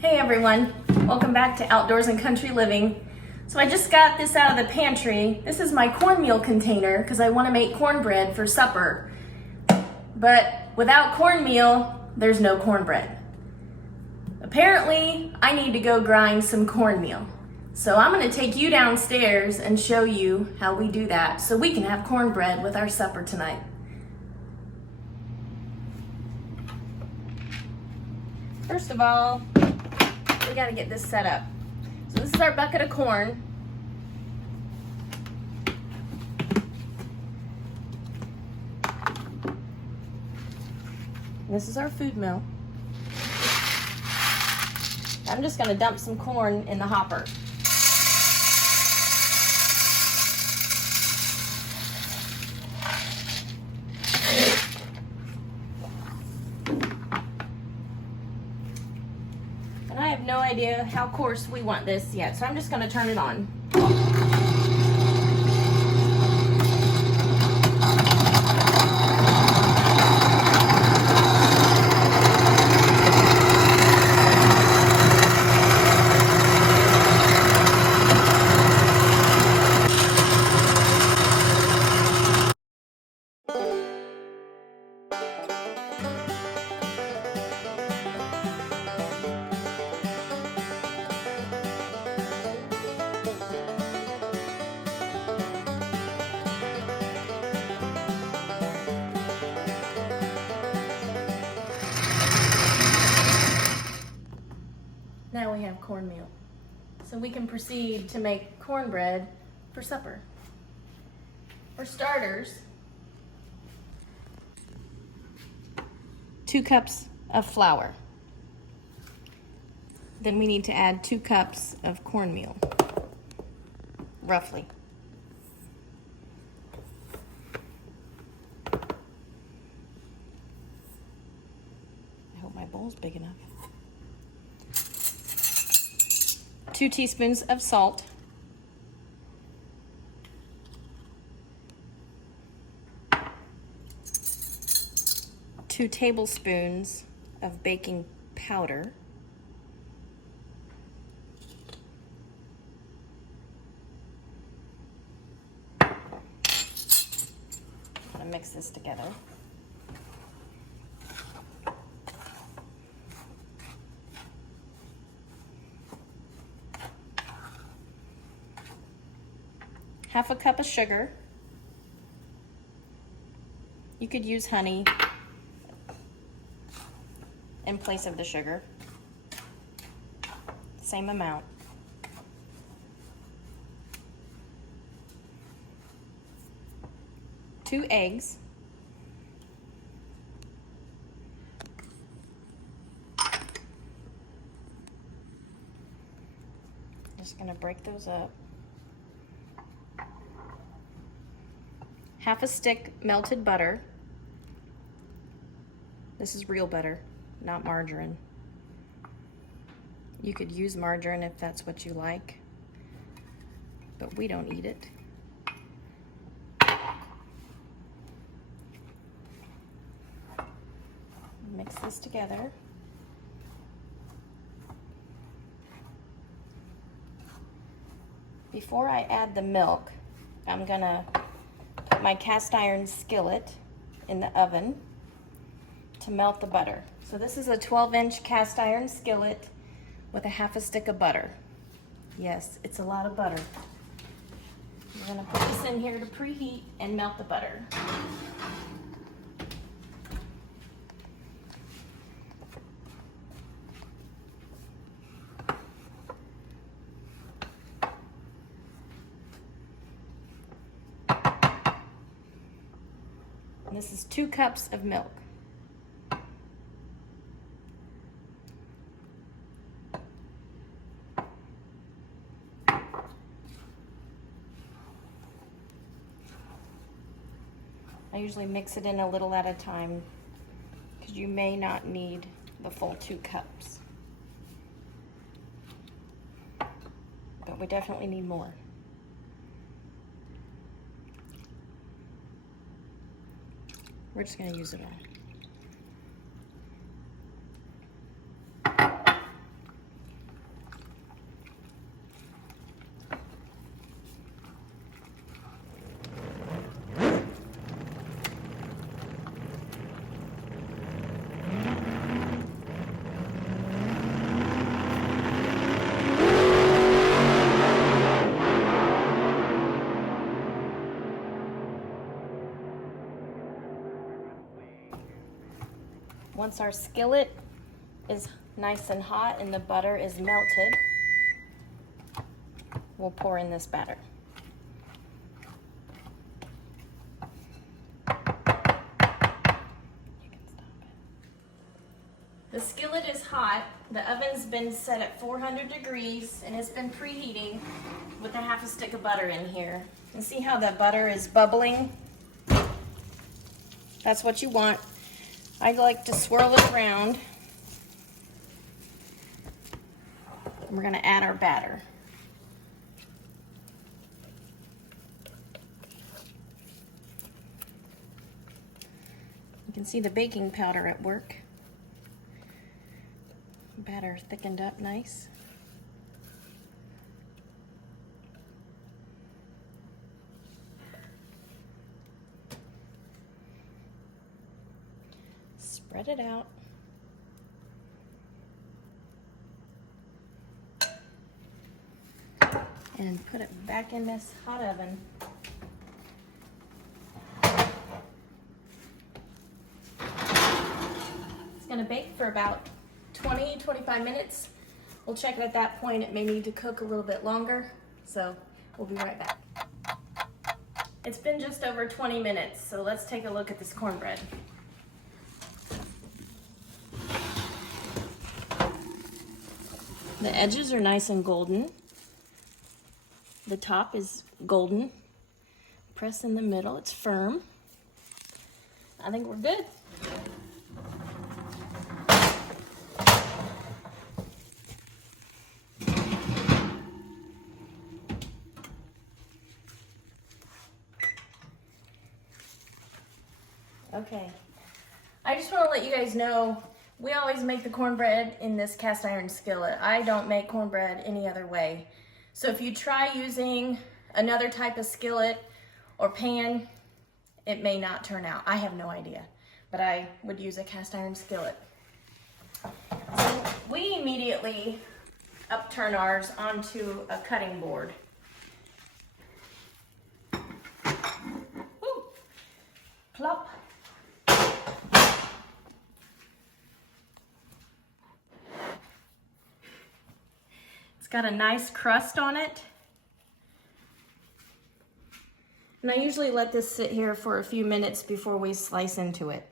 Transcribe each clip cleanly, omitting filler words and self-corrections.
Hey everyone, welcome back to Outdoors and Country Living. So I just got this out of the pantry. This is my cornmeal container because I want to make cornbread for supper. But without cornmeal, there's no cornbread. Apparently, I need to go grind some cornmeal. So I'm going to take you downstairs and show you how we do that so we can have cornbread with our supper tonight. First of all, we got to get this set up. So this is our bucket of corn. This is our food mill. I'm just going to dump some corn in the hopper. And I have no idea how coarse we want this yet, so I'm just going to turn it on. Now we have cornmeal. So we can proceed to make cornbread for supper. For starters, 2 cups of flour. Then we need to add 2 cups of cornmeal, roughly. I hope my bowl's big enough. 2 teaspoons of salt, 2 tablespoons of baking powder, I'm gonna mix this together. Half a cup of sugar. You could use honey in place of the sugar. Same amount. Two eggs. Just gonna break those up. Half a stick melted butter. This is real butter, not margarine. You could use margarine if that's what you like, but we don't eat it. Mix this together. Before I add the milk, I'm gonna put my cast iron skillet in the oven to melt the butter. So this is a 12-inch cast iron skillet with a half a stick of butter. Yes, it's a lot of butter. We're gonna put this in here to preheat and melt the butter. And this is 2 cups of milk. I usually mix it in a little at a time because you may not need the full 2 cups. But we definitely need more. We're just going to use it all. Once our skillet is nice and hot and the butter is melted, we'll pour in this batter. The skillet is hot. The oven's been set at 400 degrees and it's been preheating with a half a stick of butter in here. And see how the butter is bubbling? That's what you want. I like to swirl it around. And we're gonna add our batter. You can see the baking powder at work. Batter thickened up nice. Spread it out. And put it back in this hot oven. It's going to bake for about 20-25 minutes. We'll check it at that point. It may need to cook a little bit longer, so we'll be right back. It's been just over 20 minutes, so let's take a look at this cornbread. The edges are nice and golden. The top is golden. Press in the middle, it's firm. I think we're good. Okay, I just want to let you guys know, we always make the cornbread in this cast iron skillet. I don't make cornbread any other way. So if you try using another type of skillet or pan, it may not turn out. I have no idea, but I would use a cast iron skillet. So we immediately upturn ours onto a cutting board. Woo. Plop. Got a nice crust on it. And I usually let this sit here for a few minutes before we slice into it.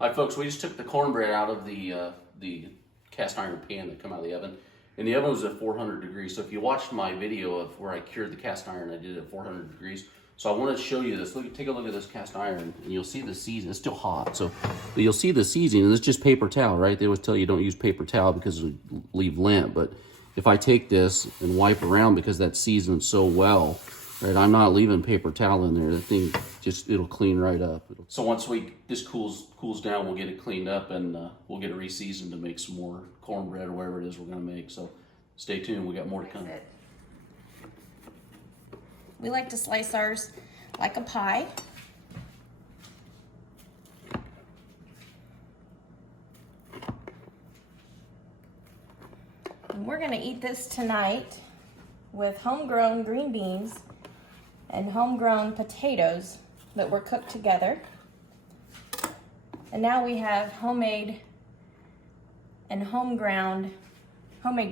All right, folks, we just took the cornbread out of the cast iron pan that come out of the oven. And the oven was at 400 degrees. So if you watched my video of where I cured the cast iron, I did it at 400 degrees. So I want to show you this. Look, take a look at this cast iron, and you'll see the seasoning. It's still hot, so but you'll see the seasoning. And it's just paper towel, right? They always tell you don't use paper towel because it'll leave lint. But if I take this and wipe around because that's seasoned so well, right, I'm not leaving paper towel in there. The thing just, it'll clean right up. So once this cools down, we'll get it cleaned up and we'll get it re-seasoned to make some more cornbread or whatever it is we're gonna make. So stay tuned, we got more to come. We like to slice ours like a pie. And we're gonna eat this tonight with homegrown green beans and homegrown potatoes that were cooked together. And now we have homemade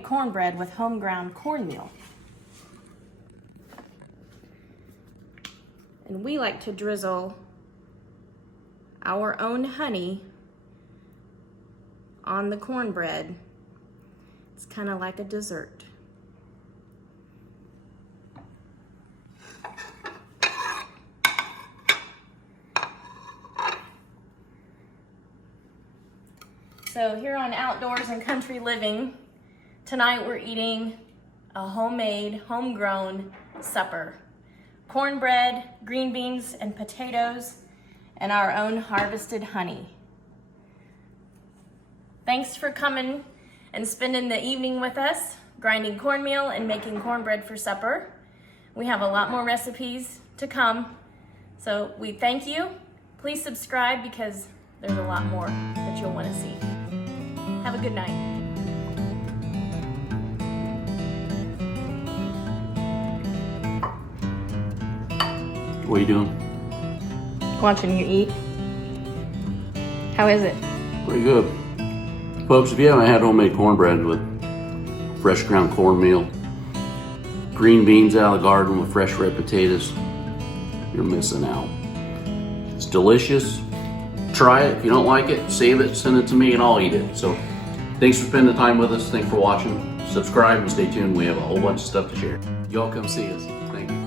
cornbread with home-ground cornmeal. And we like to drizzle our own honey on the cornbread. It's kind of like a dessert. So here on Outdoors and Country Living, tonight we're eating a homemade, homegrown supper. Cornbread, green beans and potatoes, and our own harvested honey. Thanks for coming and spending the evening with us, grinding cornmeal and making cornbread for supper. We have a lot more recipes to come, so we thank you. Please subscribe because there's a lot more that you'll want to see. Have a good night. What are you doing? Watching you eat. How is it? Pretty good. Folks, if you haven't had homemade cornbread with fresh ground cornmeal, green beans out of the garden with fresh red potatoes, you're missing out. It's delicious. Try it. If you don't like it, save it, send it to me, and I'll eat it. So thanks for spending the time with us. Thanks for watching. Subscribe and stay tuned. We have a whole bunch of stuff to share. Y'all come see us. Thank you.